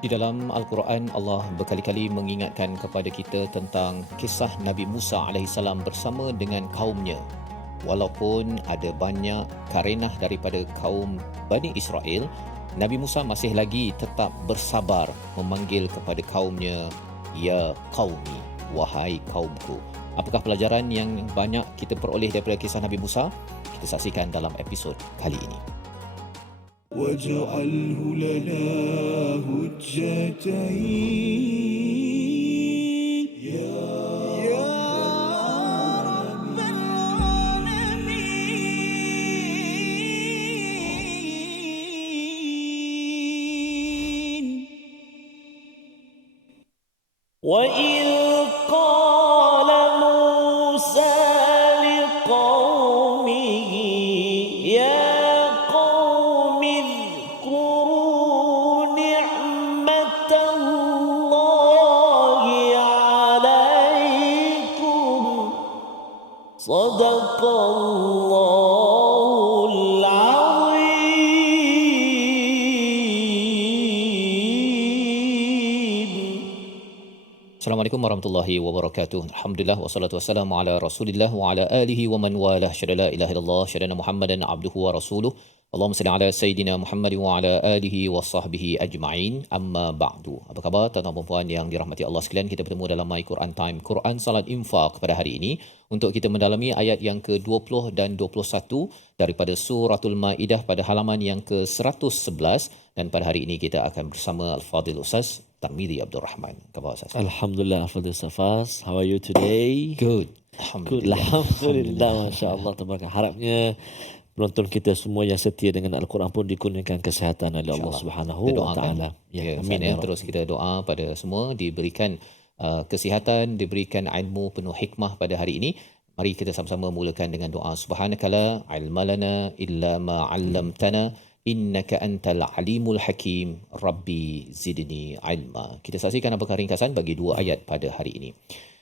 Di dalam Al-Quran, Allah berkali-kali mengingatkan kepada kita tentang kisah Nabi Musa alaihissalam bersama dengan kaumnya. Walaupun ada banyak karenah daripada kaum Bani Israel, Nabi Musa masih lagi tetap bersabar memanggil kepada kaumnya, "Ya qaumi, wahai kaumku." Apakah pelajaran yang banyak kita peroleh daripada kisah Nabi Musa? Kita saksikan dalam episod kali ini. واجعله لنا هجتين يا رب العالمين وإذ قال موسى لقومه يا قوم اذكروا نعمة الله عليكم صدق الله العظيم. Assalamualaikum warahmatullahi wabarakatuh. Alhamdulillah wassalatu wassalamu ala Rasulillah wa ala alihi wa man walah. Syada la ilaha illallah, syada Muhammadan abduhu wa rasuluh. Allahumma salli ala sayidina Muhammad wa ala alihi wa sahbihi ajma'in. Amma ba'du. Apa khabar tuan-tuan dan puan yang dirahmati Allah sekalian? Kita bertemu dalam My Quran Time, Quran Salat Infaq pada hari ini untuk kita mendalami ayat yang ke-20 dan 21 daripada suratul Maidah pada halaman yang ke-111, dan pada hari ini kita akan bersama Al-Fadhil Ustaz Tarmizi Abdul Rahman. Khabar Ustaz? Alhamdulillah, Fadil Safas. How are you today? Good. Good. Alhamdulillah. Masya Allah. Harapnya penonton kita semua yang setia dengan Al-Quran pun dikurniakan kesihatan oleh Allah Subhanahu wa taala. Ya, amin ya. Terus kita doa pada semua diberikan kesihatan, diberikan ilmu penuh hikmah pada hari ini. Mari kita sama-sama mulakan dengan doa. Subhanakala ilmalana illa ma 'allamtana innaka antal alimul hakim. Rabbi zidni ilma. Kita saksikan apakah ringkasan bagi dua ayat pada hari ini.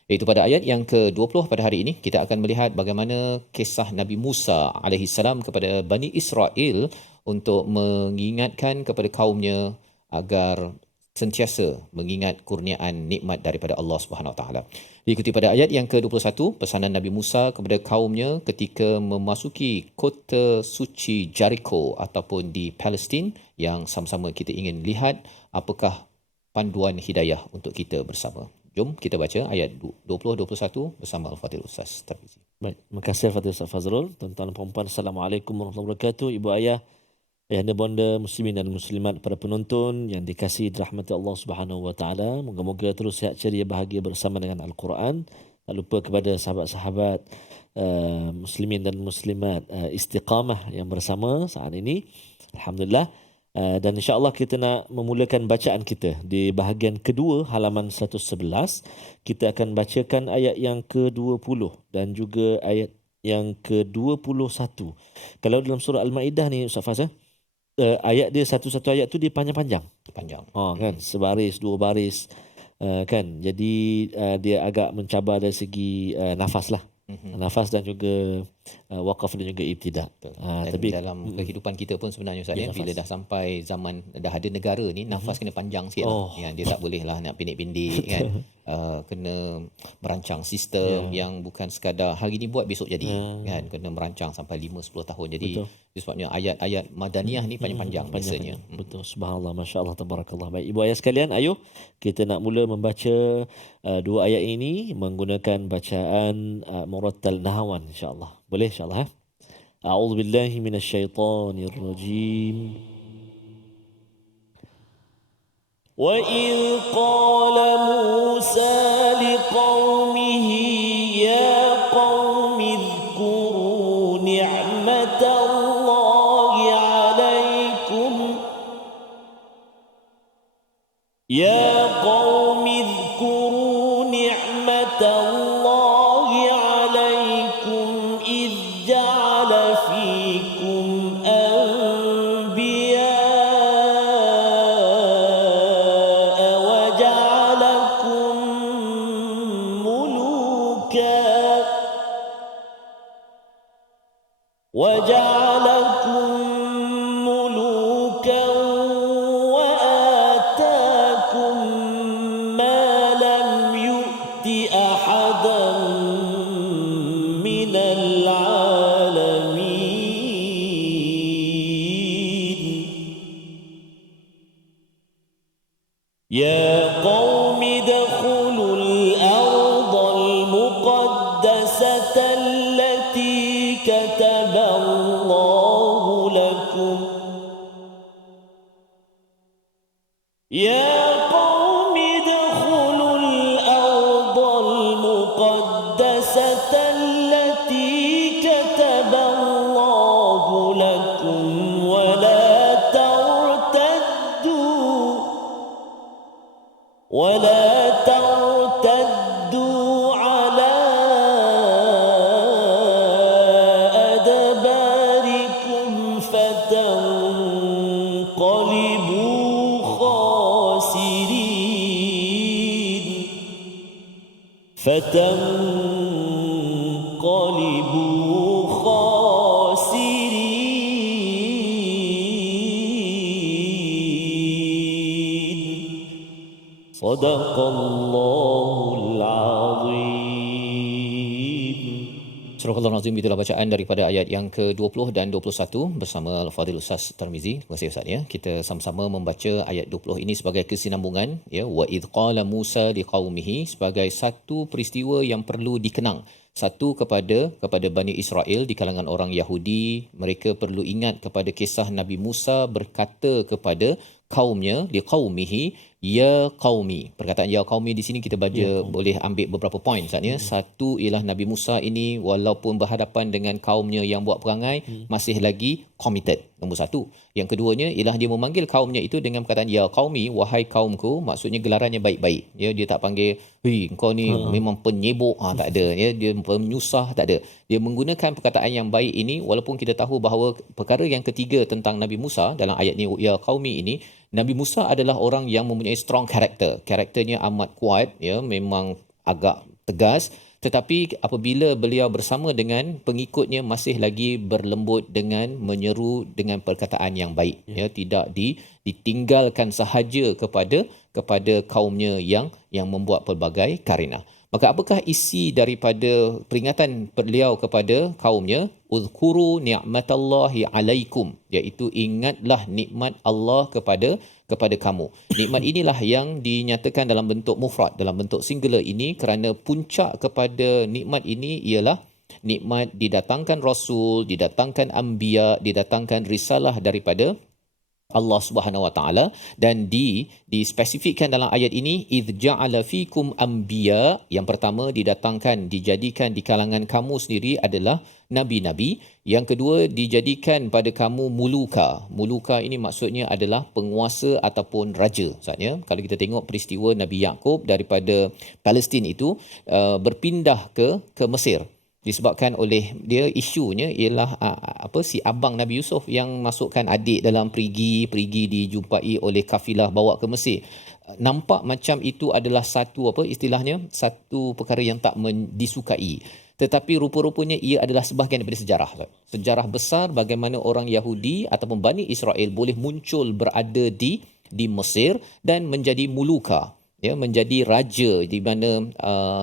Iaitu pada ayat yang ke-20 pada hari ini kita akan melihat bagaimana kisah Nabi Musa alaihissalam kepada Bani Israel untuk mengingatkan kepada kaumnya agar sentiasa mengingat kurniaan nikmat daripada Allah Subhanahu Wa Taala. Diikuti pada ayat yang ke-21 pesanan Nabi Musa kepada kaumnya ketika memasuki kota suci Jericho ataupun di Palestin, yang sama-sama kita ingin lihat apakah panduan hidayah untuk kita bersama. Jom kita baca ayat 20-21 bersama Al-Fadhil Ustaz Tarmizi. Baik, terima kasih Fadil Ustaz Fazrul. Tuan-tuan dan puan-puan, Assalamualaikum warahmatullahi wabarakatuh. Ibu ayah, ayahanda bonda, muslimin dan muslimat, para penonton yang dikasihi dirahmati Allah Subhanahu wa taala. Moga-moga terus sihat ceria bahagia bersama dengan Al-Quran. Tak lupa kepada sahabat-sahabat muslimin dan muslimat istiqamah yang bersama saat ini. Alhamdulillah. Dan insya-Allah kita nak memulakan bacaan kita di bahagian kedua halaman 111. Kita akan bacakan ayat yang ke-20 dan juga ayat yang ke-21. Kalau dalam surah Al-Maidah ni Ustaz Faz, ayat dia satu-satu ayat tu dia panjang-panjang. Panjang. Kan, sebaris, dua baris, kan. Jadi dia agak mencabar dari segi nafas lah. Nafas dan juga waqaf dan juga ibtidah. Tapi dalam kehidupan kita pun sebenarnya Ustaz, ya, bila dah sampai zaman dah ada negara ni, nafas kena panjang sikit kan. Dia tak boleh lah nak pendek-pendek kan. Kena merancang sistem yang bukan sekadar hari ni buat besok jadi kan, kena merancang sampai 5-10 tahun. Jadi sebabnya ayat-ayat madaniyah ni panjang-panjang biasanya. Betul, subhanallah, masya-Allah, tabarakallah. Baik, ibu ayah sekalian, ayo kita nak mula membaca dua ayat ini menggunakan bacaan murattal nahwan, insya-Allah. Boleh insya-Allah. A'udzu billahi minasyaitonir rajim. وإذ قال موسى لقومه يا قوم اذكروا نعمة الله عليكم يا قوم اذكروا نعمة الله عليكم إذ جعل فيكم وجعلكم ملوكا وآتاكم يا قوم ادخلوا الأرض المقدسة التي كتب الله لكم يا قوم ادخلوا الأرض المقدسة التي كتب الله لكم ولا ترتدوا على أدباركم فتنقلبوا خاسرين صدق الله العظيم. Surah Al-Azim, itulah bacaan daripada ayat yang ke-20 dan 21 bersama Al-Fadhil Ustaz Tarmizi. Terima kasih Ustaz ya. Kita sama-sama membaca ayat 20 ini sebagai kesinambungan ya, wa id qala Musa liqaumihi, sebagai satu peristiwa yang perlu dikenang. Satu kepada Bani Israel di kalangan orang Yahudi, mereka perlu ingat kepada kisah Nabi Musa berkata kepada kaumnya, liqaumihi, ya qaumi. Perkataan ya qaumi di sini kita baca boleh ambil beberapa poin Ustaz ya. Satu ialah Nabi Musa ini walaupun berhadapan dengan kaumnya yang buat perangai masih lagi committed. Nombor satu. Yang keduanya ialah dia memanggil kaumnya itu dengan perkataan ya qaumi, wahai kaumku, maksudnya gelarannya baik-baik. Ya, dia tak panggil, "Hei, kau ni memang penyebok." Tak ada ya, dia penyusah, tak ada. Dia menggunakan perkataan yang baik ini walaupun kita tahu bahawa perkara yang ketiga tentang Nabi Musa dalam ayat ni ya qaumi ini, Nabi Musa adalah orang yang mempunyai strong character. Karakternya amat kuat ya, memang agak tegas, tetapi apabila beliau bersama dengan pengikutnya masih lagi berlembut dengan menyeru dengan perkataan yang baik ya, tidak ditinggalkan sahaja kepada kaumnya yang membuat pelbagai karinah. Maka apakah isi daripada peringatan beliau kepada kaumnya? Uzkuru ni'matallahi alaikum, iaitu ingatlah nikmat Allah kepada kamu. Nikmat inilah yang dinyatakan dalam bentuk mufrad, dalam bentuk singular ini, kerana puncak kepada nikmat ini ialah nikmat didatangkan rasul, didatangkan anbiya, didatangkan risalah daripada Allah Subhanahu Wa Taala, dan dispesifikkan dalam ayat ini idz ja'ala fikum anbiya. Yang pertama didatangkan, dijadikan di kalangan kamu sendiri adalah nabi-nabi. Yang kedua dijadikan pada kamu muluka. Muluka ini maksudnya adalah penguasa ataupun raja. Maksudnya kalau kita tengok peristiwa Nabi Yaqub daripada Palestin itu berpindah ke Mesir, disebabkan oleh dia, isunya ialah si abang Nabi Yusuf yang masukkan adik dalam perigi dijumpai oleh kafilah bawa ke Mesir. Nampak macam itu adalah satu satu perkara yang tak disukai, tetapi rupa-rupanya ia adalah sebahagian daripada sejarah besar bagaimana orang Yahudi ataupun Bani Israel boleh muncul berada di Mesir dan menjadi muluka, ya, menjadi raja, di mana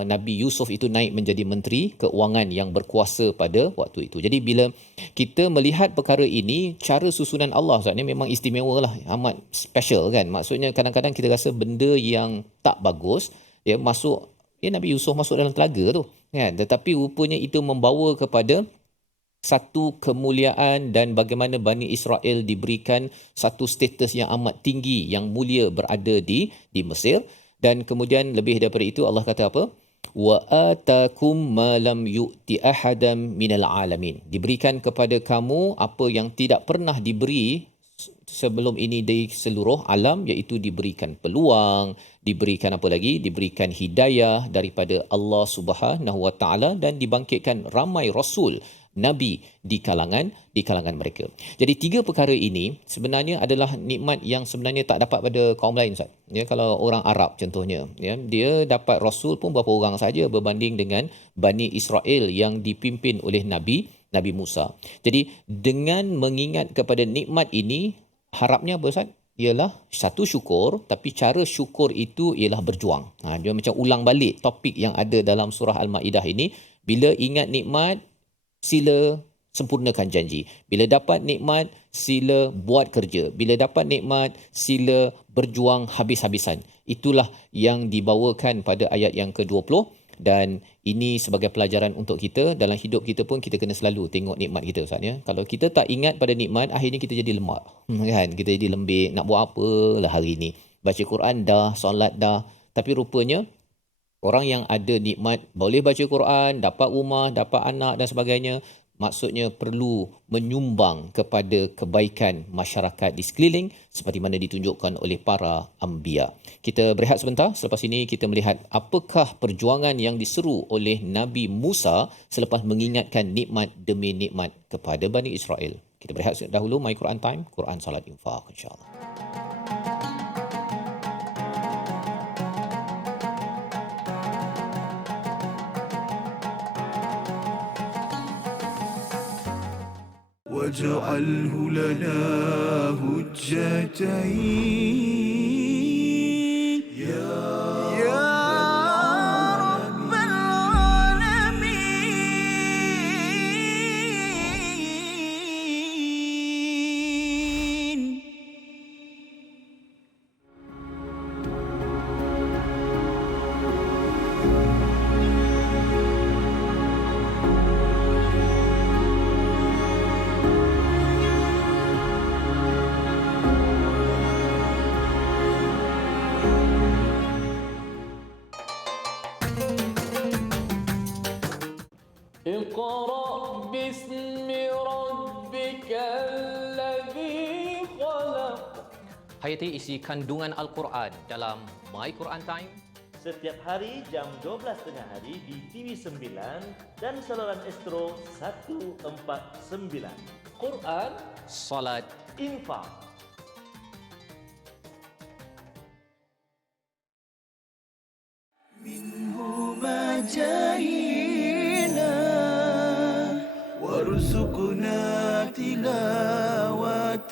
Nabi Yusuf itu naik menjadi menteri keuangan yang berkuasa pada waktu itu. Jadi bila kita melihat perkara ini, cara susunan Allah Ustaz ni memang istimewa lah, amat special kan. Maksudnya kadang-kadang kita rasa benda yang tak bagus ya masuk, Nabi Yusuf masuk dalam telaga tu kan, tetapi rupanya itu membawa kepada satu kemuliaan dan bagaimana Bani Israel diberikan satu status yang amat tinggi, yang mulia berada di Mesir. Dan kemudian lebih daripada itu Allah kata apa? Wa atakum ma lam yu'ti ahadam minal alamin. Diberikan kepada kamu apa yang tidak pernah diberi sebelum ini di seluruh alam, iaitu diberikan peluang, diberikan apa lagi? Diberikan hidayah daripada Allah Subhanahu Wa Taala, dan dibangkitkan ramai rasul, nabi di kalangan mereka. Jadi tiga perkara ini sebenarnya adalah nikmat yang sebenarnya tak dapat pada kaum lain Ustaz. Ya, kalau orang Arab contohnya, ya, dia dapat rasul pun berapa orang saja berbanding dengan Bani Israel yang dipimpin oleh Nabi Musa. Jadi dengan mengingat kepada nikmat ini, harapnya apa Ustaz? Ialah satu syukur, tapi cara syukur itu ialah berjuang. Dia macam ulang balik topik yang ada dalam surah Al-Maidah ini. Bila ingat nikmat, sila sempurnakan janji. Bila dapat nikmat, sila buat kerja. Bila dapat nikmat, sila berjuang habis-habisan. Itulah yang dibawakan pada ayat yang ke-20 dan ini sebagai pelajaran untuk kita dalam hidup kita pun kita kena selalu tengok nikmat kita Ustaz ya. Kalau kita tak ingat pada nikmat, akhirnya kita jadi lemah. Kan? Kita jadi lembik, nak buat apalah hari ni. Baca Quran dah, solat dah, tapi rupanya orang yang ada nikmat boleh baca Quran, dapat rumah, dapat anak dan sebagainya, maksudnya perlu menyumbang kepada kebaikan masyarakat di sekeliling seperti mana ditunjukkan oleh para anbiya. Kita berehat sebentar, selepas ini kita melihat apakah perjuangan yang diseru oleh Nabi Musa selepas mengingatkan nikmat demi nikmat kepada Bani Israel. Kita berehat dahulu, My Quran Time, Quran Salat Infaq insya-Allah. واجعله لنا هجتين يا رب العالمين. اقرأ باسم ربك الذي خلق. Hayati isi kandungan Al-Quran dalam My Quran Time. Setiap hari jam 12 tengah hari di TV9 dan saluran Astro 149. Quran Salat Infak. منهما جاهينا وارزقنا تلاوته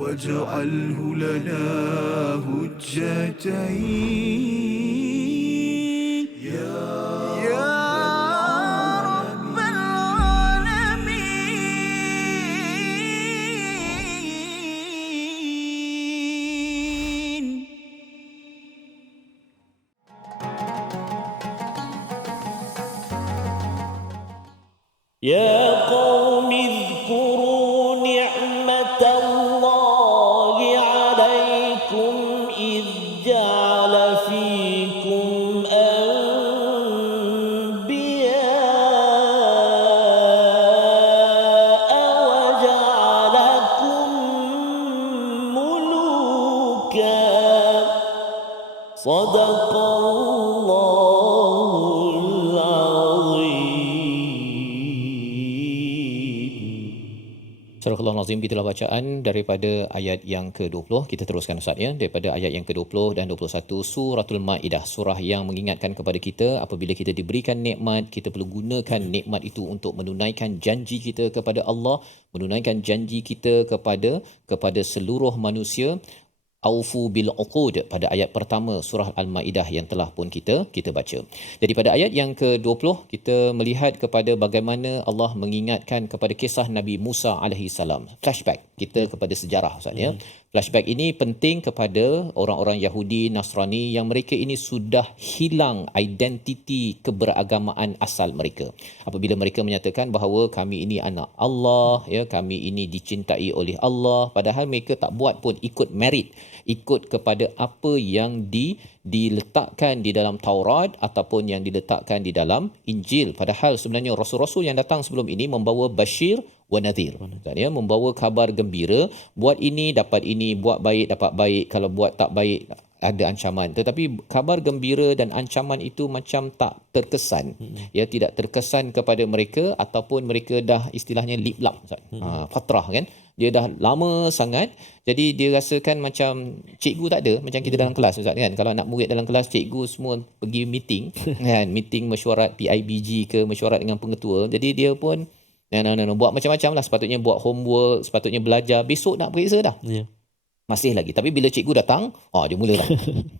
واجعله لنا هجتين يا رب العالمين. يا قوم اذكروا نعمة الله عليكم إذ جعل فيكم أنبياء وجعلكم ملوكا. صدق الله العظيم. Surah Al-Azim, itulah bacaan daripada ayat yang ke-20. Kita teruskan Ustaz ya, daripada ayat yang ke-20 dan 21 Suratul Maidah, surah yang mengingatkan kepada kita apabila kita diberikan nikmat, kita perlu gunakan nikmat itu untuk menunaikan janji kita kepada Allah, menunaikan janji kita kepada seluruh manusia. Aufu bil uqud pada ayat pertama surah Al-Maidah yang telah pun kita baca. Jadi pada ayat yang ke-20 kita melihat kepada bagaimana Allah mengingatkan kepada kisah Nabi Musa alaihi salam. Flashback kita kepada sejarah Ustaz ya. Flashback ini penting kepada orang-orang Yahudi, Nasrani yang mereka ini sudah hilang identiti keberagamaan asal mereka. Apabila mereka menyatakan bahawa kami ini anak Allah, ya, kami ini dicintai oleh Allah, padahal mereka tak buat pun, ikut merit, ikut kepada apa yang diletakkan di dalam Taurat ataupun yang diletakkan di dalam Injil. Padahal sebenarnya rasul-rasul yang datang sebelum ini membawa Bashir wa Nadhir. Maksudnya membawa kabar gembira, buat ini dapat ini, buat baik dapat baik, kalau buat tak baik ada ancaman. Tetapi kabar gembira dan ancaman itu macam tak terkesan. Ya, tidak terkesan kepada mereka, ataupun mereka dah istilahnya liplap, fatrah kan. Dia dah lama sangat, jadi dia rasakan macam cikgu tak ada, macam kita dalam kelas Ustaz kan. Kalau anak murid dalam kelas, cikgu semua pergi meeting kan, meeting mesyuarat PIBG ke, mesyuarat dengan pengetua. Jadi dia pun buat macam-macam lah, sepatutnya buat homework, sepatutnya belajar, besok nak periksa dah. Masih lagi. Tapi bila cikgu datang, dia mula dah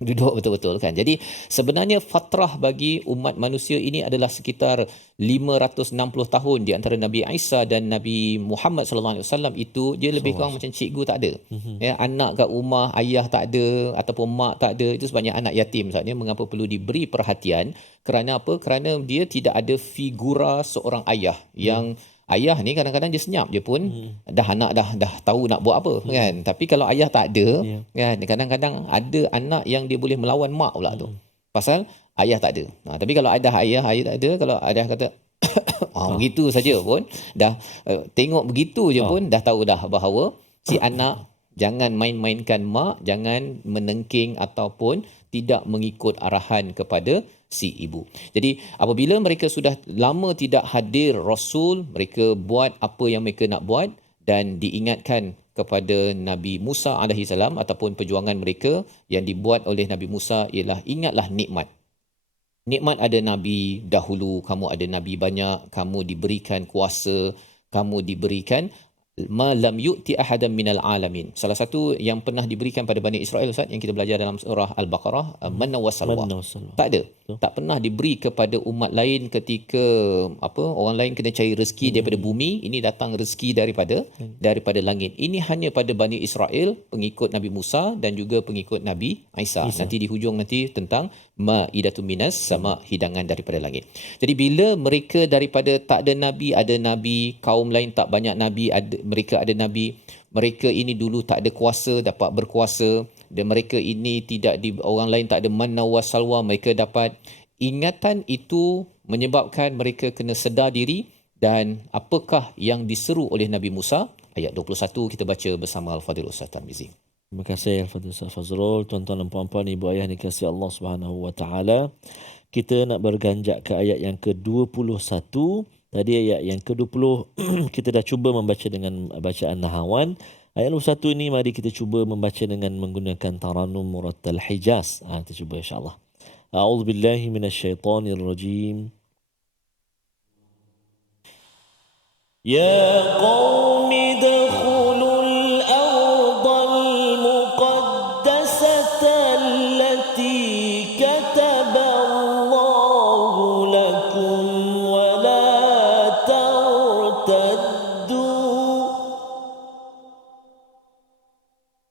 duduk betul-betul kan. Jadi sebenarnya fatrah bagi umat manusia ini adalah sekitar 560 tahun di antara Nabi Isa dan Nabi Muhammad sallallahu alaihi wasallam. Itu dia lebih kurang macam cikgu tak ada. Ya, anak kat rumah, ayah tak ada ataupun mak tak ada. Itu sebabnya anak yatim. Maksudnya mengapa perlu diberi perhatian? Kerana apa? Kerana dia tidak ada figura seorang ayah yang ayah ni kadang-kadang dia senyap je pun dah anak dah tahu nak buat apa kan. Tapi kalau ayah tak ada kan, kadang-kadang ada anak yang dia boleh melawan mak pula tu. Pasal ayah tak ada. Tapi kalau ada ayah tak ada, kalau ayah kata begitu saja pun dah tengok begitu je pun dah tahu dah bahawa si anak jangan main-mainkan mak, jangan menengking ataupun tidak mengikut arahan kepada si ibu. Jadi apabila mereka sudah lama tidak hadir Rasul, mereka buat apa yang mereka nak buat, dan diingatkan kepada Nabi Musa alaihi salam ataupun perjuangan mereka yang dibuat oleh Nabi Musa ialah ingatlah nikmat. Nikmat ada Nabi dahulu, kamu ada Nabi banyak, kamu diberikan kuasa, kamu diberikan ma lam yu'ti ahadan minal alamin. Salah satu yang pernah diberikan pada Bani Israel Ustaz, yang kita belajar dalam surah Al-Baqarah, manna wa salwa. Tak ada. Tak pernah diberi kepada umat lain ketika orang lain kena cari rezeki daripada bumi, ini datang rezeki daripada langit. Ini hanya pada Bani Israel, pengikut Nabi Musa dan juga pengikut Nabi Isa. Nanti di hujung nanti tentang ma'idatun minas sama, hidangan daripada langit. Jadi bila mereka daripada tak ada nabi, ada nabi, kaum lain tak banyak nabi, mereka ada nabi, mereka ini dulu tak ada kuasa, dapat berkuasa, dan mereka ini orang lain tak ada manna wa salwa, mereka dapat. Ingatan itu menyebabkan mereka kena sedar diri. Dan apakah yang diseru oleh Nabi Musa? Ayat 21 kita baca bersama Al-Fadhil Ustaz Tarmizi. Terima kasih Al-Fadhil Ustaz Fazrul. Tuan-tuan dan puan-puan, ibu ayah dikasihi Allah Subhanahu wa taala. Kita nak berganjak ke ayat yang ke-21. Tadi ayat yang ke-20 kita dah cuba membaca dengan bacaan Nahawan. Ayat 21 ini mari kita cuba membaca dengan menggunakan taranum murattal Hijaz. Kita cuba insya-Allah. A'udzubillahi minasyaitonirrajim. يا قوم ادخلوا الأرض المقدسة التي كتب الله لكم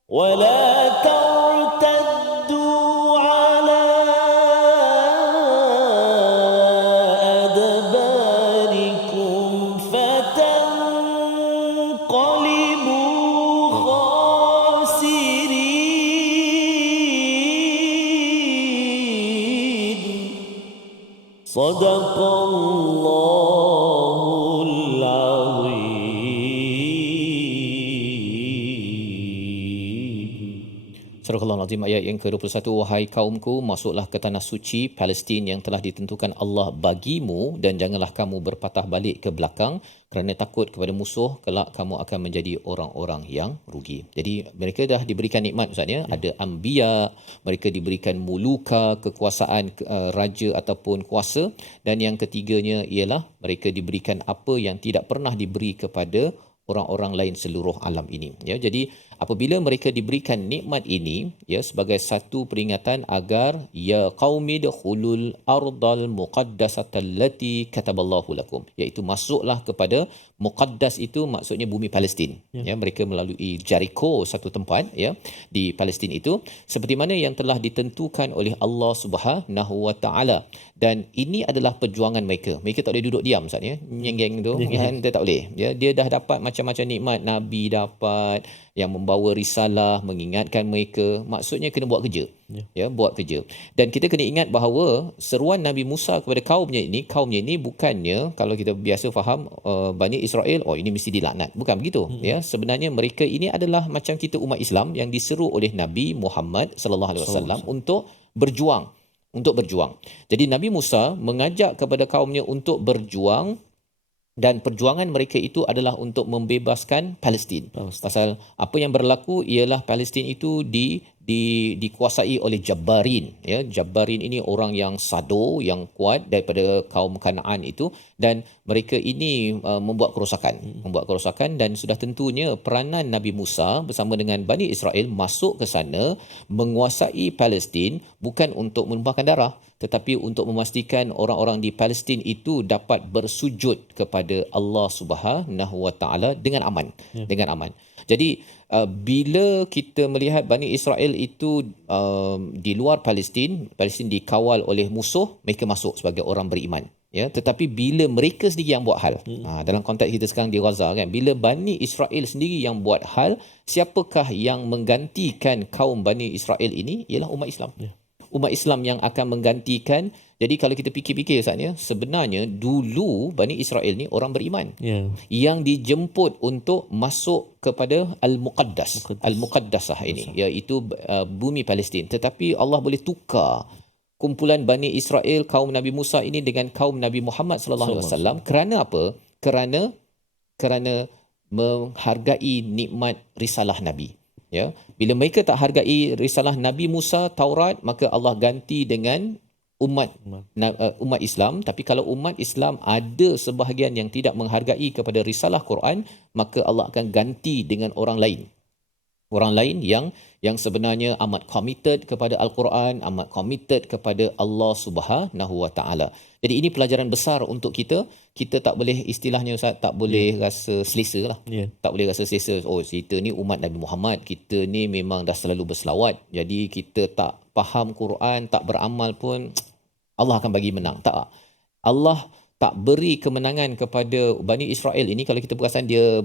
ولا ترتدوا على أدباركم فتنقلبوا خاسرين. صدق الله العظيم. Surah Al-Azim ayat yang ke-21, wahai kaumku, masuklah ke tanah suci Palestin yang telah ditentukan Allah bagimu, dan janganlah kamu berpatah balik ke belakang kerana takut kepada musuh, kelak kamu akan menjadi orang-orang yang rugi. Jadi mereka dah diberikan nikmat Ustaz ya, ada anbiya, mereka diberikan muluka, kekuasaan raja ataupun kuasa, dan yang ketiganya ialah mereka diberikan apa yang tidak pernah diberi kepada orang-orang lain seluruh alam ini. Ya, jadi apabila mereka diberikan nikmat ini, ya, sebagai satu peringatan agar ya qaumi dukhulul ardal muqaddasata allati kataballahu lakum, iaitu masuklah kepada muqaddas itu maksudnya bumi Palestin. Ya, mereka melalui Jericho, satu tempat ya di Palestin itu, seperti mana yang telah ditentukan oleh Allah Subhanahu wa taala. Dan ini adalah perjuangan mereka. Mereka tak boleh duduk diam Ustaz ya. Geng-geng tu kan, dia tak boleh. Ya, dia dah dapat macam-macam nikmat, nabi dapat yang membawa risalah, mengingatkan mereka. Maksudnya kena buat kerja. Ya, buat kerja. Dan kita kena ingat bahawa seruan Nabi Musa kepada kaumnya ini bukannya kalau kita biasa faham Bani Israel, oh ini mesti dilaknat. Bukan begitu. Ya, sebenarnya mereka ini adalah macam kita umat Islam yang diseru oleh Nabi Muhammad sallallahu alaihi wasallam untuk berjuang. Jadi Nabi Musa mengajak kepada kaumnya untuk berjuang, dan perjuangan mereka itu adalah untuk membebaskan Palestin. Pasal apa yang berlaku ialah Palestin itu dikuasai oleh Jabbarin. Ya, Jabbarin ini orang yang sado, yang kuat daripada kaum Kanaan itu, dan mereka ini membuat kerosakan dan sudah tentunya peranan Nabi Musa bersama dengan Bani Israel masuk ke sana menguasai Palestin bukan untuk menumpahkan darah, tetapi untuk memastikan orang-orang di Palestin itu dapat bersujud kepada Allah Subhanahu wa taala dengan aman. Jadi bila kita melihat Bani Israel itu di luar Palestin dikawal oleh musuh, mereka masuk sebagai orang beriman. Ya, tetapi bila mereka sendiri yang buat hal, dalam konteks kita sekarang di Gaza kan, bila Bani Israel sendiri yang buat hal, siapakah yang menggantikan kaum Bani Israel ini? Ialah umat Islam. Umat Islam yang akan menggantikan. Jadi kalau kita fikir-fikir Ustaz ya, sebenarnya dulu Bani Israel ni orang beriman yang dijemput untuk masuk kepada Al-Muqaddasah ini, iaitu bumi Palestin. Tetapi Allah boleh tukar kumpulan Bani Israel, kaum Nabi Musa ini dengan kaum Nabi Muhammad sallallahu alaihi wasallam. Kerana apa? Kerana menghargai nikmat risalah Nabi. Ya, bila mereka tak hargai risalah Nabi Musa Taurat, maka Allah ganti dengan umat Islam. Tapi kalau umat Islam ada sebahagian yang tidak menghargai kepada risalah Quran, maka Allah akan ganti dengan orang lain yang sebenarnya amat committed kepada Al-Quran, amat committed kepada Allah Subhanahu wa taala. Jadi ini pelajaran besar untuk kita. Kita tak boleh, istilahnya Ustaz, tak boleh rasa selesa lah. Tak boleh rasa selesa. Oh, kita ni umat Nabi Muhammad, kita ni memang dah selalu berselawat. Jadi kita tak faham Quran, tak beramal pun Allah akan bagi menang. Tak. Allah tak beri kemenangan kepada Bani Israel ini. Kalau kita perasan dia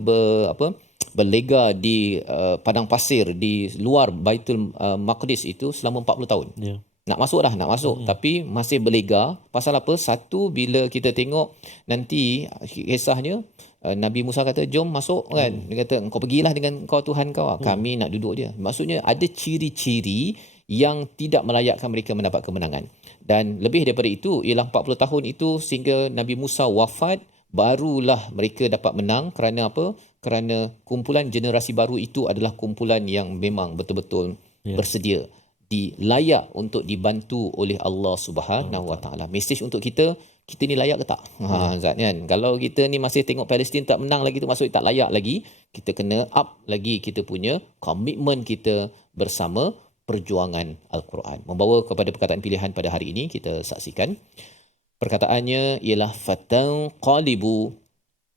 berlega di padang pasir di luar Baitul Maqdis itu selama 40 tahun. Nak masuk. Tapi masih berlega. Pasal apa? Satu, bila kita tengok nanti kisahnya, Nabi Musa kata, jom masuk kan. Dia kata, engkau pergilah dengan kau Tuhan kau. Kami nak duduk dia. Maksudnya ada ciri-ciri yang tidak melayakkan mereka mendapat kemenangan. Dan lebih daripada itu, ialah 40 tahun itu sehingga Nabi Musa wafat, barulah mereka dapat menang. Kerana apa? Kerana kumpulan generasi baru itu adalah kumpulan yang memang betul-betul bersedia, layak untuk dibantu oleh Allah Subhanahu wa taala. Mesej untuk kita ni layak ke tak? Zat kan. Kalau kita ni masih tengok Palestin tak menang lagi, tu maksud tak layak lagi. Kita kena up lagi kita punya komitmen kita bersama perjuangan Al-Quran. Membawa kepada perkataan pilihan pada hari ini, kita saksikan. Perkataannya ialah fatanqalibu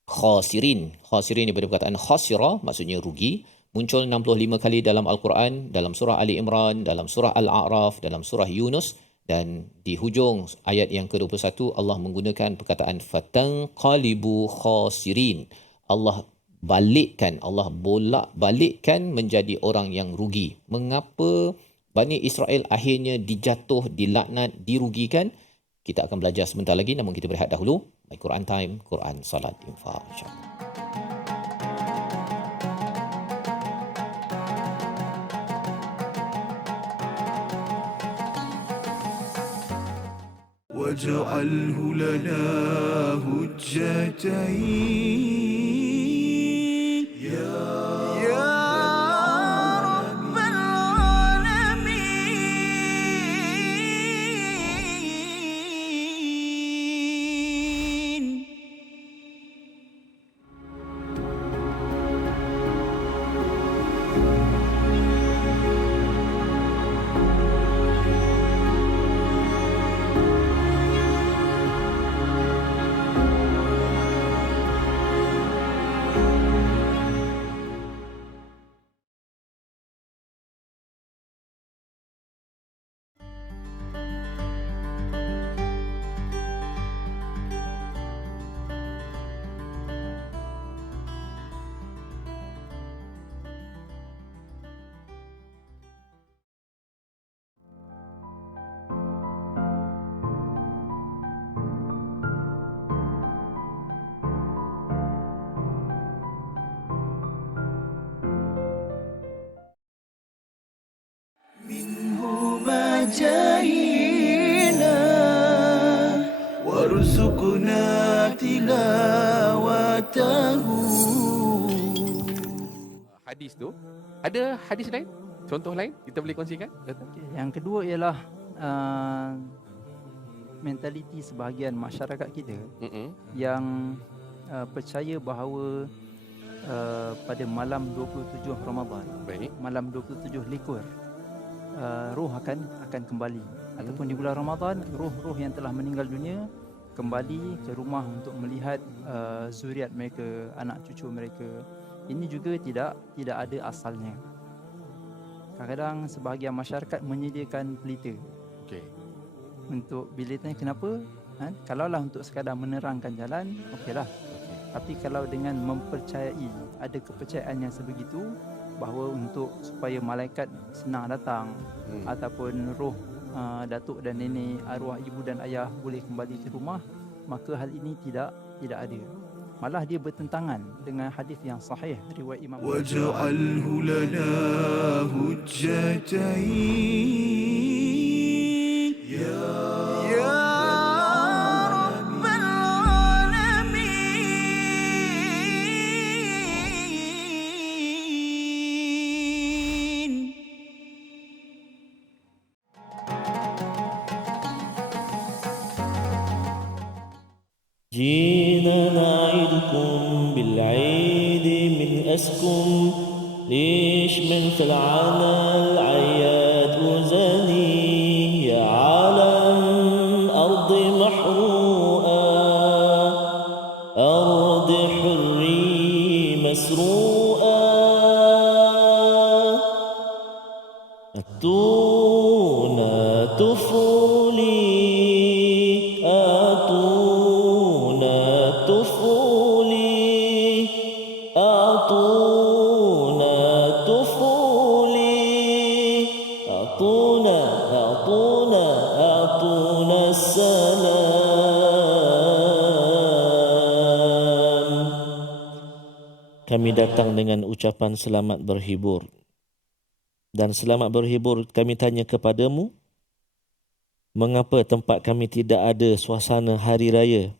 khasirin. Khasirin daripada perkataan khasira, maksudnya rugi. Muncul 65 kali dalam Al-Quran, dalam surah Ali Imran, dalam surah Al-A'raf, dalam surah Yunus, dan di hujung ayat yang ke-21 Allah menggunakan perkataan fatanqalibu khasirin. Allah bolak-balikkan menjadi orang yang rugi. Mengapa Bani Israel akhirnya dijatuh, dilaknat, dirugikan? Kita akan belajar sebentar lagi, namun kita berehat dahulu. My Quran Time, Quran Salat Infaq, insya-Allah. واجعله لنا هجتين يا رب العالمين. Hadis tu, ada hadis lain? Contoh lain kita boleh kongsikan? Yang kedua ialah mentaliti sebahagian masyarakat kita yang percaya bahawa pada malam 27 Ramadan, malam 27 likur, roh akan kembali. Ataupun di bulan Ramadan, roh-roh yang telah meninggal dunia kembali ke rumah untuk melihat zuriat mereka, anak cucu mereka. Ini juga tidak ada asalnya. Kadang-kadang sebahagian masyarakat menyediakan pelita. Untuk bila tanya kenapa, kalaulah untuk sekadar menerangkan jalan, okeylah. Tapi kalau dengan mempercayai, ada kepercayaan yang sebegitu bahawa untuk supaya malaikat senang datang ataupun roh datuk dan nenek, arwah ibu dan ayah boleh kembali ke rumah, maka hal ini tidak ada. Malah dia bertentangan dengan hadis yang sahih riwayat Imam waj'alhu lana hujjatain ya جينا نعيدكم بالعيد من أسكم ليش من طلعنا العياد وزني يا عالم أرض محروقة أرض حرية مسروقة أتونا طفولي أعطونا السلام. Kami datang dengan ucapan selamat berhibur. Dan selamat berhibur kami tanya kepadamu, mengapa tempat kami tidak ada suasana hari raya?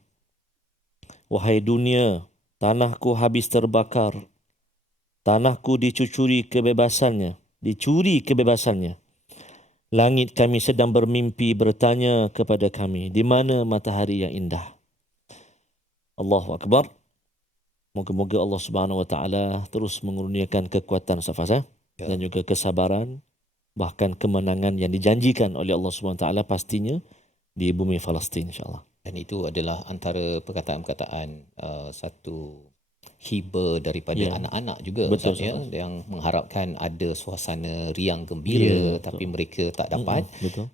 Wahai dunia, tanahku habis terbakar. Tanahku dicuri kebebasannya. Langit kami sedang bermimpi bertanya kepada kami, di mana matahari yang indah? Allahu Akbar. Moga-moga Allah Subhanahu Wa Taala terus mengurniakan kekuatan safas dan juga kesabaran, bahkan kemenangan yang dijanjikan oleh Allah Subhanahu Wa Taala pastinya di bumi Palestin, insya-Allah. Dan itu adalah antara perkataan-perkataan satu hibah daripada anak-anak juga, Ustaz, yang mengharapkan ada suasana riang gembira, tapi mereka tak dapat.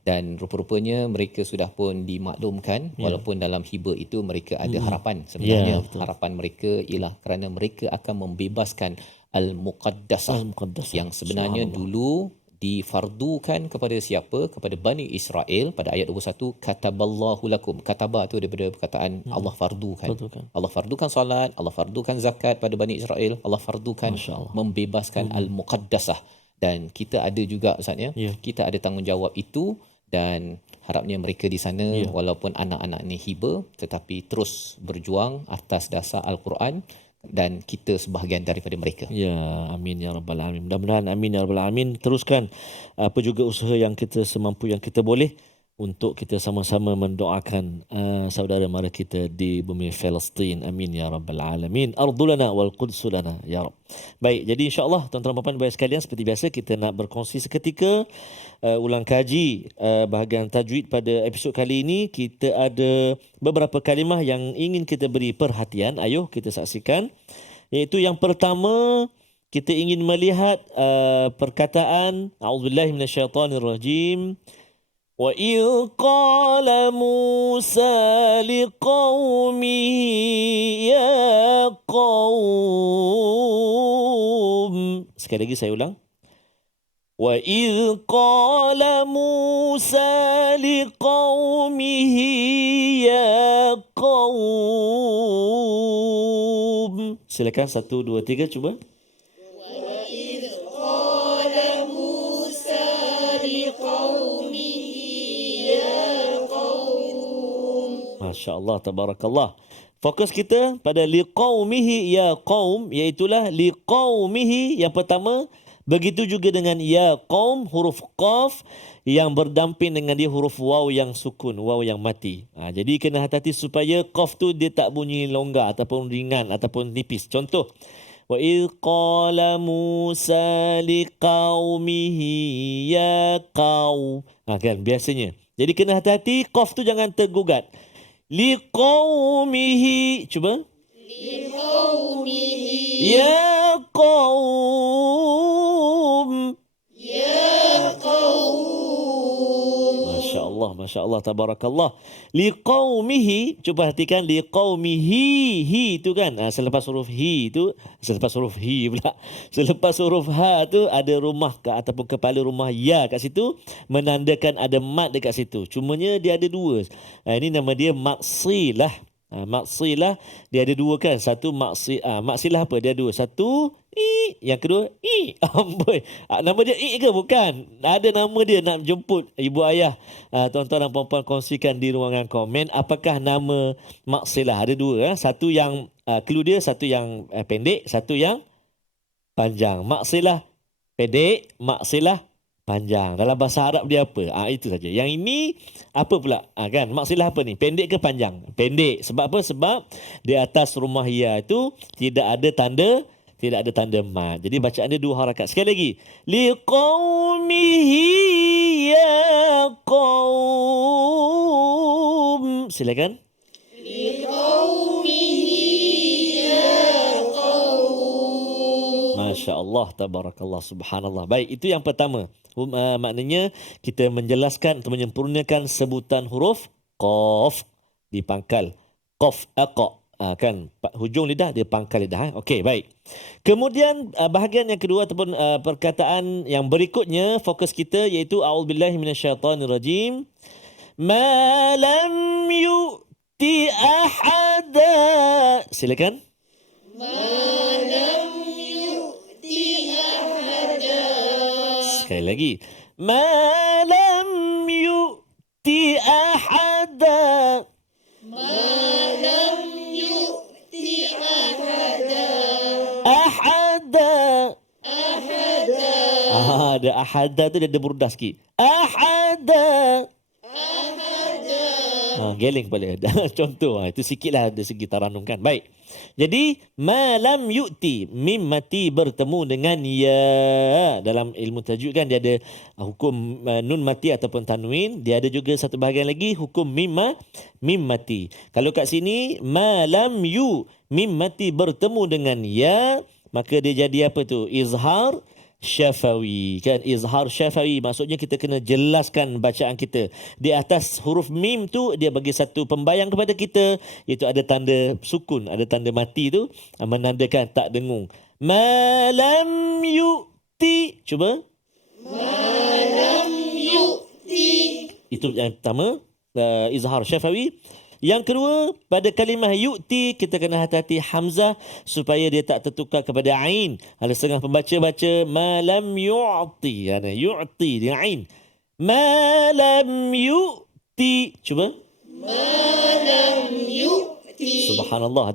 Dan rupa-rupanya mereka sudah pun dimaklumkan, walaupun dalam hibah itu mereka ada harapan sebenarnya. Harapan mereka ialah kerana mereka akan membebaskan Al-Muqaddasah yang sebenarnya dulu difardukan kepada siapa? Kepada Bani Israel pada ayat 21, kataballahu lakum. Kataba tu daripada perkataan Allah fardukan. Allah fardukan solat, Allah fardukan zakat pada Bani Israel, Allah fardukan membebaskan Al-Muqaddasah. Dan kita ada juga, Ustaz, kita ada tanggungjawab itu, dan harapnya mereka di sana walaupun anak-anak ni hibah tetapi terus berjuang atas dasar Al-Quran, dan kita sebahagian daripada mereka. Ya, amin ya rabbal alamin. Mudah-mudahan amin ya rabbal alamin. Teruskan apa juga usaha yang kita semampu yang kita boleh untuk kita sama-sama mendoakan saudara mara kita di bumi Palestin. Amin ya rabbal alamin. Ardulana wal qudsulana ya rab. Baik, jadi insya-Allah tuan-tuan dan puan baik sekalian, seperti biasa kita nak berkongsi seketika ulang kaji bahagian tajwid pada episod kali ini. Kita ada beberapa kalimah yang ingin kita beri perhatian. Ayuh kita saksikan. Iaitu yang pertama, kita ingin melihat perkataan a'udzubillahi minasyaitonirrajim. وَإِذْ قَالَ مُوسَى لِقَوْمِهِ يَا قَوْمِ. Sekali lagi saya ulang. وَإِذْ قَالَ مُوسَى لِقَوْمِهِ يَا قَوْمِ. Silakan 1, 2, 3 cuba. Masya Allah, tabarakallah. Fokus kita pada liqaumihi ya qaum, iaitulah liqaumihi yang pertama. Begitu juga dengan ya qaum, huruf qaf yang berdamping dengan dia huruf waw yang sukun, waw yang mati. Jadi kena hati-hati supaya qaf tu dia tak bunyi longgar ataupun ringan ataupun nipis. Contoh, wa idh qala Musa liqaumihi ya qaum. Kan biasanya. Jadi kena hati-hati qaf tu jangan tergugat. Liqaumihi, cuba. Liqaumihi ya qaum. Ya qaum. Masya Allah, tabarakallah. Liqaumihi, cuba perhatikan liqaumihi, hi tu kan. Selepas huruf hi tu, selepas huruf hi pula. Selepas huruf ha tu ada rumah ataupun kepala rumah ya kat situ, menandakan ada mat dekat situ. Cumanya dia ada dua. Ini nama dia maksilah. Maksilah dia ada dua kan. Satu maksilah apa? Dia dua. Satu i, yang kedua i. Amboi. Nama dia i ke bukan? Ada nama dia nak jemput ibu ayah. Tuan-tuan dan puan-puan kongsikan di ruangan komen apakah nama maksilah. Ada dua. Satu yang clue dia, satu yang pendek, satu yang panjang. Maksilah pendek, maksilah panjang. Dalam bahasa Arab dia apa? Itu saja. Yang ini apa pula? Kan maksilah apa ni? Pendek ke panjang? Pendek. Sebab apa? Sebab di atas rumah ya itu tidak ada tanda mat. Jadi bacaan dia dua harakat. Sekali lagi. Liqaumihi ya qaum. Silakan. Liqaumihi ya qaum. Masya Allah, tabarakallah, subhanallah. Baik, itu yang pertama. Maknanya kita menjelaskan atau menyempurnakan sebutan huruf qaf di pangkal. Qaf aqa. Kan hujung lidah dia pangkal lidah. Okey, baik. Kemudian bahagian yang kedua ataupun perkataan yang berikutnya fokus kita iaitu a'udzubillahi minasyaitonirrajim. Ma lam yu'ti ahada. Silakan. Ma lam yu'ti ahada. Sekali lagi. Ma lam yu'ti ahada. Ma lam yu'ti ahada. Ahada. Ahada. Ada ahada tu dia ada burdah sikit. Ahada. Geleng kepala. Contoh itu sikitlah dari segi taranum kan. Baik. Jadi malam yu'ti, mim mati bertemu dengan ya. Dalam ilmu tajwid kan dia ada hukum nun mati ataupun tanwin, dia ada juga satu bahagian lagi hukum mim mati. Kalau kat sini malam yu, mim mati bertemu dengan ya, maka dia jadi apa tu? Izhar syafawi kan. Izhar syafawi maksudnya kita kena jelaskan bacaan kita. Di atas huruf mim tu dia bagi satu pembayang kepada kita, iaitu ada tanda sukun, ada tanda mati tu menandakan tak dengung. Malam yu'ti, cuba. Malam yu'ti. Itu yang pertama, izhar syafawi. Yang kedua, pada kalimah yu'ti kita kena hati-hati hamzah supaya dia tak tertukar kepada ain. Ada setengah pembaca baca malam yu'ti. Yu'ti dengan ain. Malam yu'ti. Cuba. Malam yu'ti. Subhanallah,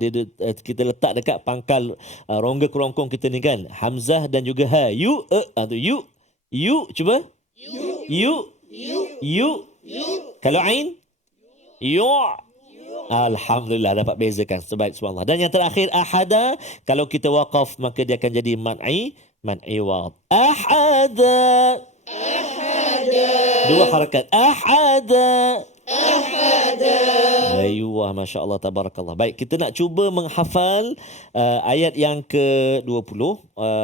kita letak dekat pangkal rongga kerongkong kita ni kan. Hamzah dan juga ha. Yu, yu. Yu, cuba. Yu. Yu. Kalau ain? Yu'. Alhamdulillah dapat bezakan. Sebaik subhanallah. Dan yang terakhir ahada, kalau kita waqaf maka dia akan jadi man'i waqf. Ahada. Dua harakat. Ahada. Ayuh, masya-Allah, tabarakallah. Baik, kita nak cuba menghafal ayat yang ke-20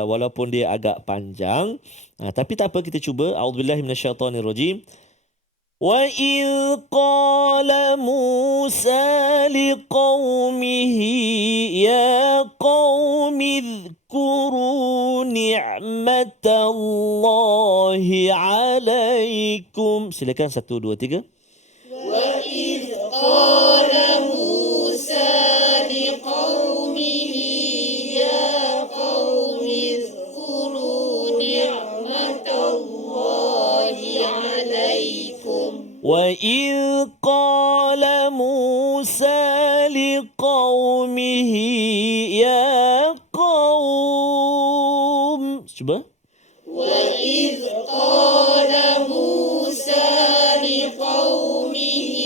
walaupun dia agak panjang, tapi tak apa, kita cuba. A'udzubillahi minasyaitonirrajim. وَإِذْ قَالَ مُوسَى لِقَوْمِهِ يَا قَوْمِ اذْكُرُوا نِعْمَةَ اللَّهِ عَلَيْكُمْ. Silakan 1, 2, 3. وَإِذْ قَالَ مُوسَى لِقَوْمِهِ يَا قَوْمِ اذْكُرُوا نِعْمَةَ اللَّهِ عَلَيْكُمْ. وَإِذْ قَالَ مُوسَى لِقَوْمِهِ Ya qaum. Cuba. وإذ قال موسى لقومه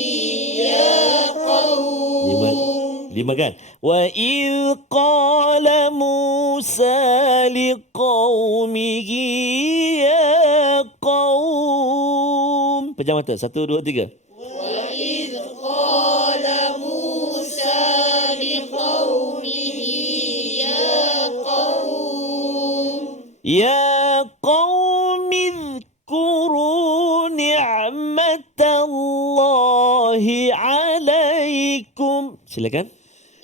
يا قوم Lima kan? Wa idh qala Musa liqaumihi ya qaum. Pejam mata. 1, 2, 3. وإذ قال موسى لقومه يا قوم Ya qaum اذكروا نعمة الله عليكم. Silakan.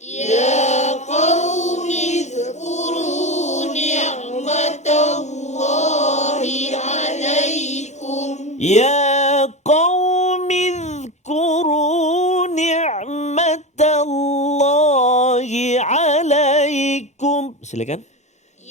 يا قوم اذكروا نعمة الله عليكم Ya qaum اذكروا نعمة الله عليكم. Silakan.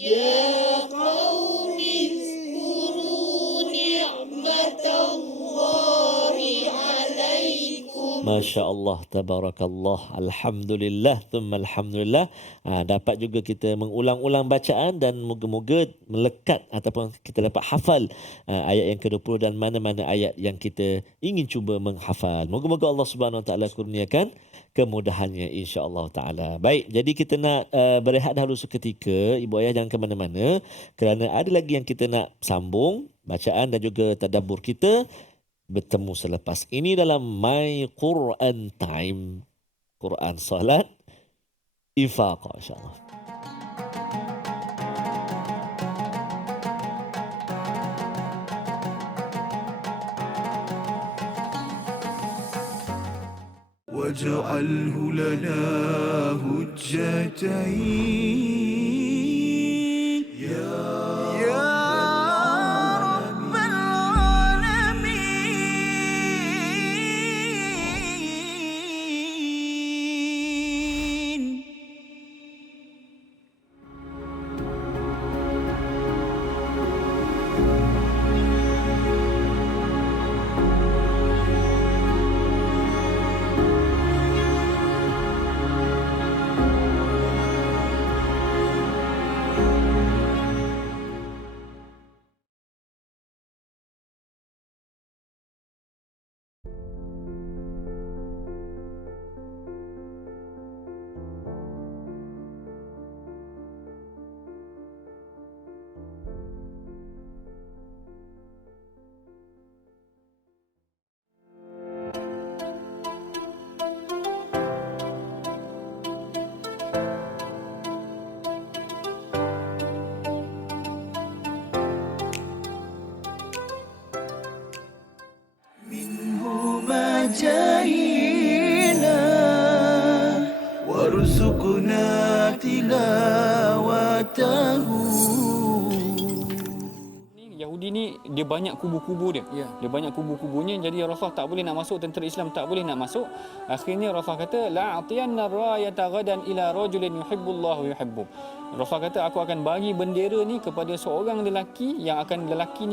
يا قوم اذكروا نعمة الله عليكم Masya Allah, tabarakallah, alhamdulillah, thumma alhamdulillah. Dapat juga kita mengulang-ulang bacaan dan moga-moga melekat ataupun kita dapat hafal ayat yang ke-20 dan mana-mana ayat yang kita ingin cuba menghafal. Moga-moga Allah Subhanahu Wa Taala kurniakan kemudahannya insya-Allah taala. Baik, jadi kita nak berehat dahulu seketika. Ibu ayah jangan ke mana-mana kerana ada lagi yang kita nak sambung bacaan dan juga tadabbur kita. Bertemu selepas ini dalam My Quran Time, Quran Salat Infaq, insyaAllah. واجعله لنا هجتين يا رب العالمين. جاهنا وارزقنا تلاوته. Yahudi ni dia banyak kubu-kubu dia. Dia banyak kubu-kubunya, jadi Rasulullah tak boleh nak masuk, tentera Islam tak boleh nak masuk. Akhirnya Rasulullah kata la atiyanna rayata ghadan ila rajulin yuhibbullahu yuhibbu. Rasulullah kata aku akan bagi bendera ni kepada seorang lelaki ni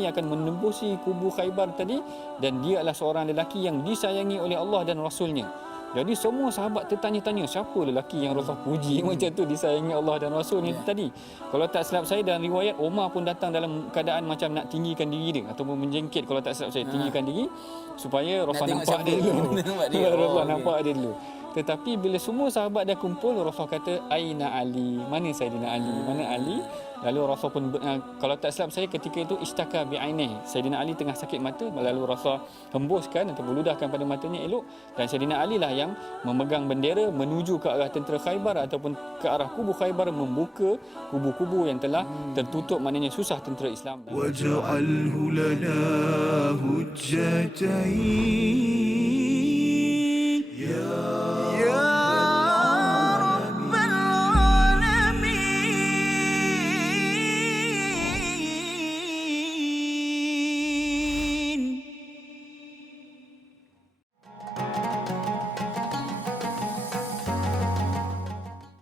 akan menembusi kubu Khaybar tadi, dan dia adalah seorang lelaki yang disayangi oleh Allah dan Rasulnya. Jadi semua sahabat tertanya-tanya siapa lelaki yang Rasulullah puji macam tu, disayangi Allah dan Rasul ni tadi. Kalau tak silap saya dalam riwayat, Umar pun datang dalam keadaan macam nak tinggikan diri dia ataupun menjengkit, kalau tak silap saya tinggikan diri supaya Rasulullah nampak dia dulu. Rasulullah nampak dia dulu. Tetapi bila semua sahabat dah kumpul, Rasulullah kata aina Ali, mana Saidina Ali, mana Ali? Lalu Rasul pun kalau tak silap saya ketika itu istaka bi'ainihi, Saidina Ali tengah sakit mata, lalu Rasul hembuskan atau beludahkan pada matanya elok, dan Saidina Ali lah yang memegang bendera menuju ke arah tentera Khaybar ataupun ke arah kubu Khaybar, membuka kubu-kubu yang telah tertutup, maknanya susah tentera Islam. Waj'alhu lana hujjatain ya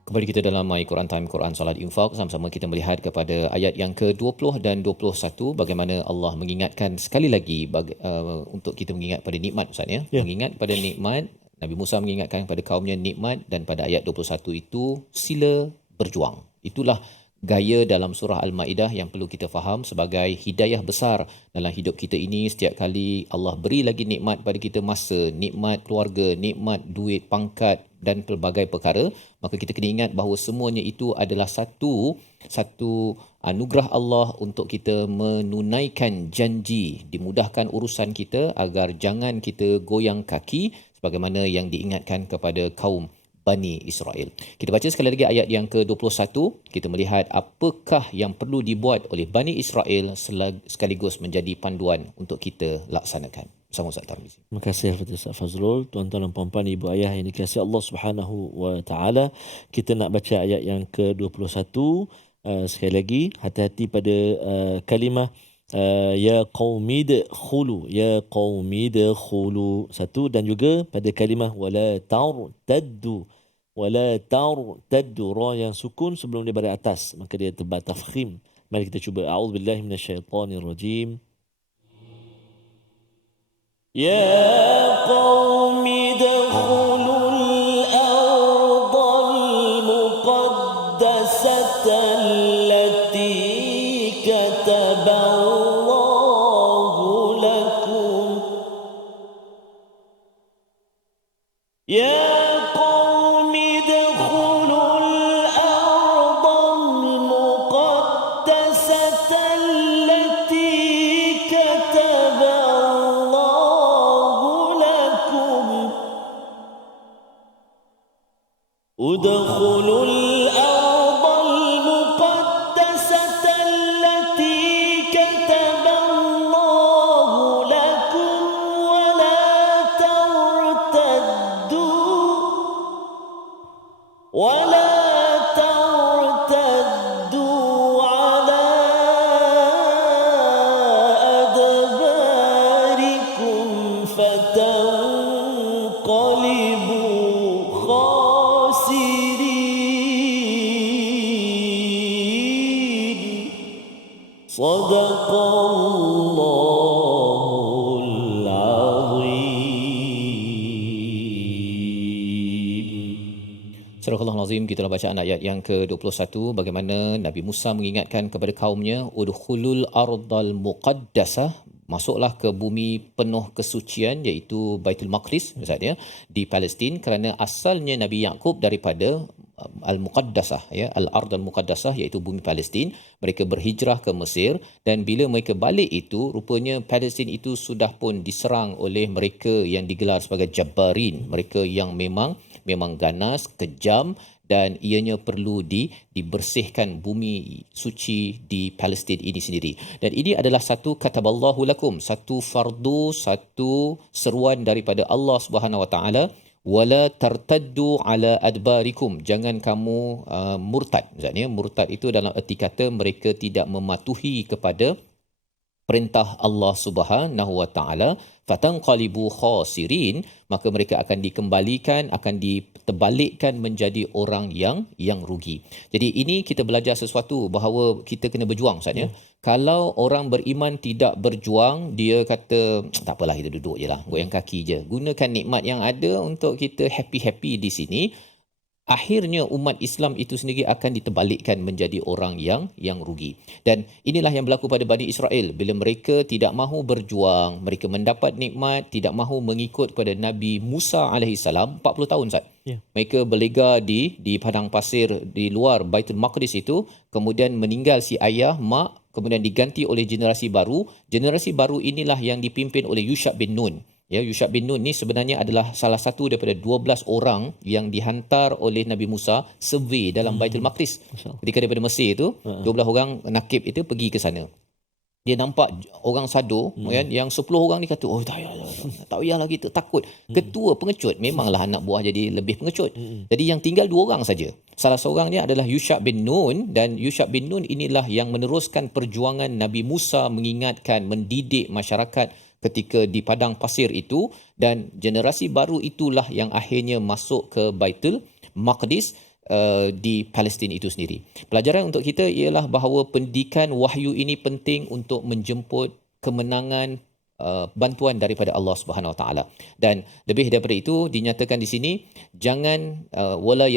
Kembali kita dalam My Quran Time, Quran Salat Infaq. Sama-sama kita melihat kepada ayat yang ke-20 dan 21, bagaimana Allah mengingatkan sekali lagi untuk kita mengingat pada nikmat, Ustaz ya. Mengingat pada nikmat, Nabi Musa mengingatkan kepada kaumnya nikmat, dan pada ayat 21 itu sila berjuang. Itulah gaya dalam surah Al-Maidah yang perlu kita faham sebagai hidayah besar dalam hidup kita ini. Setiap kali Allah beri lagi nikmat pada kita, masa, nikmat keluarga, nikmat duit, pangkat dan pelbagai perkara, maka kita kena ingat bahawa semuanya itu adalah satu anugerah Allah untuk kita menunaikan janji, dimudahkan urusan kita agar jangan kita goyang kaki sebagaimana yang diingatkan kepada kaum Bani Israel. Kita baca sekali lagi ayat yang ke-21. Kita melihat apakah yang perlu dibuat oleh Bani Israel sekaligus menjadi panduan untuk kita laksanakan. Bersama Ustaz Tarmizi. Terima kasih kepada Ustaz Fazrul. Tuan-tuan dan puan-puan, ibu ayah yang dikasihi Allah Subhanahu wa taala. Kita nak baca ayat yang ke-21. Sekali lagi, hati-hati pada kalimah ya qaumi dkhulu, ya qaumi dkhulu, satu, dan juga pada kalimah wala tartaddu, wala tartaddu, ra yang sukun sebelum dia baris atas, maka dia tebal tafkhim. Mari kita cuba. A'udzubillahi minasyaitonirrajim. Ya qaumi dkhulul ardal muqaddasata allati kataballahu lakum. Ya ادخلوا الأرض المقدسة التي كتب الله لكم ولا ترتدوا على أدباركم فتنقلبوا خاسرين. صدق الله العظيم. Surah Al-Azim, kita telah bacaan ayat yang ke-21, bagaimana Nabi Musa mengingatkan kepada kaumnya, udkhulul ardal muqaddasah, masuklah ke bumi penuh kesucian iaitu Baitul Maqdis maksudnya di Palestin, kerana asalnya Nabi Yaqub daripada Al-Muqaddasah, ya, Al-Ard Al-Muqaddasah iaitu bumi Palestin. Mereka berhijrah ke Mesir dan bila mereka balik itu, rupanya Palestin itu sudah pun diserang oleh mereka yang digelar sebagai Jabbarin, mereka yang memang ganas, kejam, dan ianya perlu dibersihkan bumi suci di Palestin ini sendiri. Dan ini adalah satu kataballahu lakum, satu fardu, satu seruan daripada Allah Subhanahu Wa Taala, wala tartaddu ala adbarikum, jangan kamu murtad. Maksudnya murtad itu dalam erti kata mereka tidak mematuhi kepada perintah Allah Subhanahu Wa Taala, fatanqalibu khasirin, maka mereka akan dikembalikan, akan diterbalikkan menjadi orang yang rugi. Jadi ini kita belajar sesuatu bahawa kita kena berjuang saja. Kalau orang beriman tidak berjuang, dia kata tak apalah, kita duduk je lah, goyang kaki je. Gunakan nikmat yang ada untuk kita happy-happy di sini. Akhirnya umat Islam itu sendiri akan diterbalikkan menjadi orang yang rugi. Dan inilah yang berlaku pada Bani Israel. Bila mereka tidak mahu berjuang, mereka mendapat nikmat, tidak mahu mengikut kepada Nabi Musa AS, 40 tahun Ustaz. Yeah. Mereka berlega di padang pasir di luar Baitul Maqdis itu, kemudian meninggal si ayah, mak, kemudian diganti oleh generasi baru. Generasi baru inilah yang dipimpin oleh Yusha bin Nun. Ya, Yusha bin Nun ni sebenarnya adalah salah satu daripada 12 orang yang dihantar oleh Nabi Musa survey dalam Baitul Maqdis. Ketika daripada Mesir itu, 12 orang nakib itu pergi ke sana. Dia nampak orang sado, kan, yang 10 orang ni kata, oh tak payah lagi, takut. Ketua pengecut, memanglah anak buah jadi lebih pengecut. Jadi yang tinggal 2 orang saja. Salah seorangnya adalah Yusha bin Nun, dan Yusha bin Nun inilah yang meneruskan perjuangan Nabi Musa mengingatkan, mendidik masyarakat ketika di padang pasir itu, dan generasi baru itulah yang akhirnya masuk ke Baitul Maqdis di Palestin itu sendiri. Pelajaran untuk kita ialah bahawa pendidikan wahyu ini penting untuk menjemput kemenangan bantuan daripada Allah Subhanahu Wa Taala. Dan lebih daripada itu dinyatakan di sini jangan wala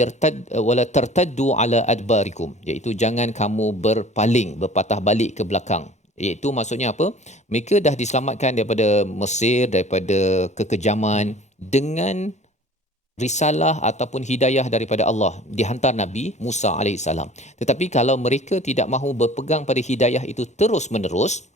tartaddu ala adbarikum, iaitu jangan kamu berpatah balik ke belakang. Iaitu maksudnya apa? Mereka dah diselamatkan daripada Mesir, daripada kekejaman dengan risalah ataupun hidayah daripada Allah, dihantar Nabi Musa alaihissalam. Tetapi kalau mereka tidak mahu berpegang pada hidayah itu terus-menerus,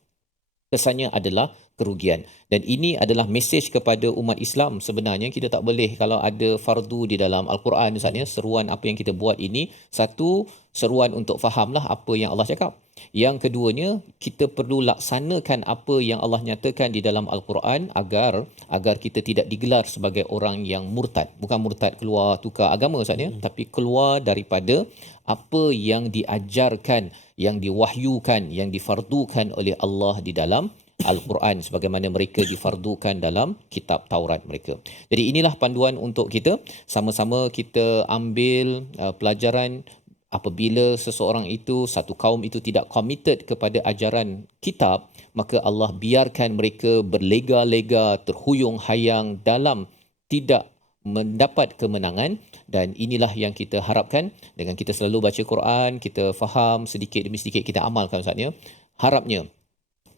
kesannya adalah kerugian. Dan ini adalah mesej kepada umat Islam sebenarnya. Kita tak boleh, kalau ada fardu di dalam Al-Quran misalnya, seruan apa yang kita buat ini, satu, seruan untuk fahamlah apa yang Allah cakap. Yang keduanya, kita perlu laksanakan apa yang Allah nyatakan di dalam Al-Quran agar kita tidak digelar sebagai orang yang murtad. Bukan murtad keluar tukar agama misalnya, tapi keluar daripada apa yang diajarkan, yang diwahyukan, yang difardukan oleh Allah di dalam Al-Quran sebagaimana mereka difardukan dalam kitab Taurat mereka. Jadi inilah panduan untuk kita, sama-sama kita ambil pelajaran. Apabila seseorang itu, satu kaum itu tidak committed kepada ajaran kitab, maka Allah biarkan mereka berlega-lega, terhuyung-hayang dalam tidak mendapat kemenangan. Dan inilah yang kita harapkan dengan kita selalu baca Quran, kita faham sedikit demi sedikit, kita amalkan Ustaznya. Harapnya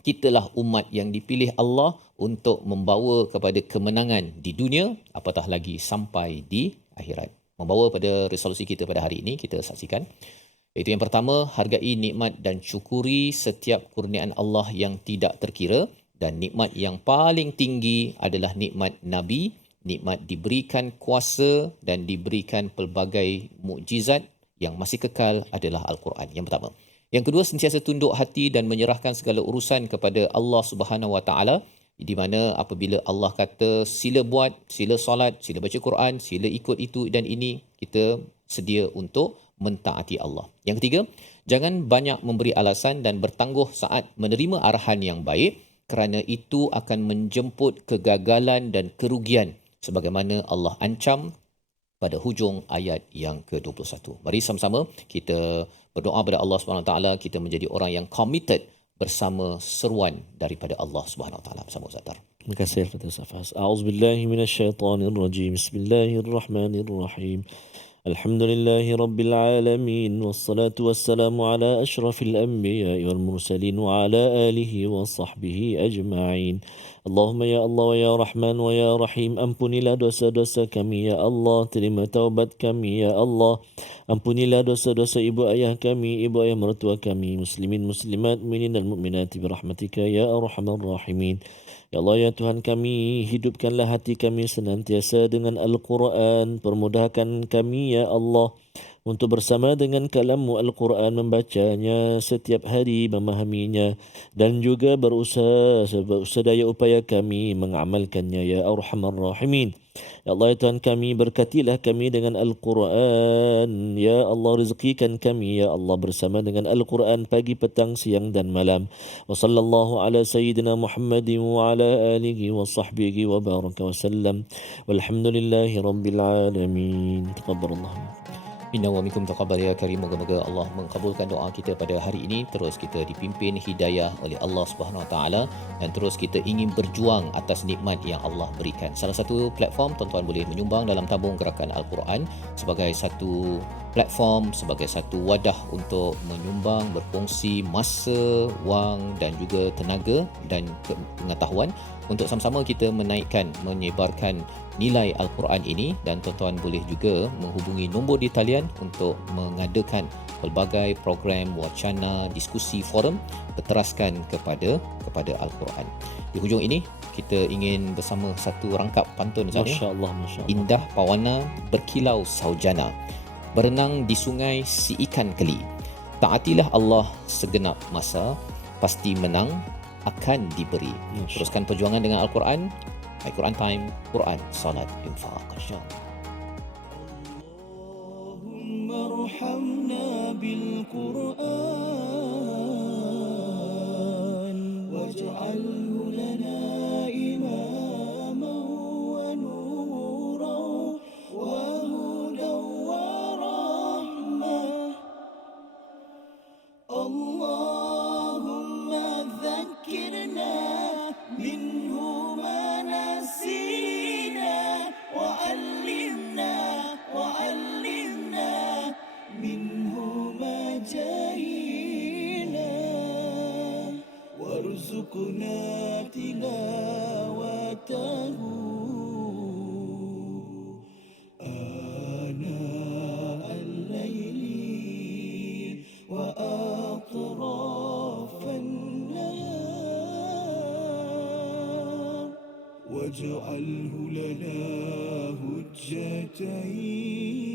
kitalah umat yang dipilih Allah untuk membawa kepada kemenangan di dunia, apatah lagi sampai di akhirat. Membawa pada resolusi kita pada hari ini, kita saksikan. Iaitu yang pertama, hargai nikmat dan syukuri setiap kurniaan Allah yang tidak terkira. Dan nikmat yang paling tinggi adalah nikmat Nabi, nikmat diberikan kuasa dan diberikan pelbagai mukjizat yang masih kekal adalah Al-Quran. Yang pertama. Yang kedua, sentiasa tunduk hati dan menyerahkan segala urusan kepada Allah Subhanahu Wa Taala, di mana apabila Allah kata sila buat, sila solat, sila baca Quran, sila ikut itu dan ini, kita sedia untuk mentaati Allah. Yang ketiga, jangan banyak memberi alasan dan bertangguh saat menerima arahan yang baik, kerana itu akan menjemput kegagalan dan kerugian sebagaimana Allah ancam pada hujung ayat yang ke-21. Mari sama-sama kita berdoa kepada Allah SWT, kita menjadi orang yang committed bersama seruan daripada Allah Subhanahu Wa Taala bersama Ustaz Tar. Terima kasih Fatah Safas. A'udzubillahi minasyaitonirrajim. Bismillahirrahmanirrahim. Alhamdulillahi rabbil alamin, wassalatu wassalamu ala asyrafil anbiya'i wal mursalin wa ala alihi wa sahbihi ajma'in. Allahumma ya Allah wa ya Rahman wa ya Rahim, ampunilah dosa-dosa kami ya Allah, terima taubat kami ya Allah. Ampunilah dosa-dosa ibu ayah kami, ibu ayah mertua kami, muslimin muslimat, mukminin dan mukminat birahmatika ya arhamar rahimin. Ya Allah, ya Tuhan kami, hidupkanlah hati kami senantiasa dengan Al-Quran. Permudahkan kami, ya Allah, untuk bersama dengan kalam-Mu Al-Quran, membacanya setiap hari, memahaminya, dan juga berusaha sedaya upaya kami mengamalkannya, ya Arhamar Rahimin. Ya Allah, ya Tuhan kami, berkatilah kami dengan Al-Quran. Ya Allah, rezekikan kami, ya Allah, bersama dengan Al-Quran pagi, petang, siang dan malam. Wa sallallahu ala sayyidina Muhammadin wa ala alihi wa sahbihi wa baraka wa sallam. Walhamdulillahi rabbil alamin. Taqabbalallahu. Inna wa minkum taqabbal ya karim. Moga-moga Allah mengabulkan doa kita pada hari ini. Terus kita dipimpin hidayah oleh Allah Subhanahu Wa Taala dan terus kita ingin berjuang atas nikmat yang Allah berikan. Salah satu platform tuan-tuan boleh menyumbang dalam tabung gerakan Al-Quran sebagai satu platform, sebagai satu wadah untuk menyumbang, berkongsi masa, wang dan juga tenaga dan pengetahuan untuk sama-sama kita menaikkan, menyebarkan nilai Al-Quran ini. Dan tuan-tuan boleh juga menghubungi nombor di talian untuk mengadakan pelbagai program, wacana, diskusi, forum berteraskan kepada Al-Quran. Di hujung ini kita ingin bersama satu rangkap pantun saja. Masya-Allah, masya-Allah. Indah pawana berkilau saujana, berenang di sungai si ikan keli. Taatilah Allah segenap masa, pasti menang akan diberi. Teruskan perjuangan dengan Al-Quran. Al-Quran Time, Quran, Salat, Infaq. InsyaAllah. Allahumma arhamna bil Quran waj'alhu lana imaman wa nuran wa hudan wa rahmah. Allahumma dhakkirna min وارزقنا تلاوته آناء الليل وأطراف النهار واجعله لنا هجتين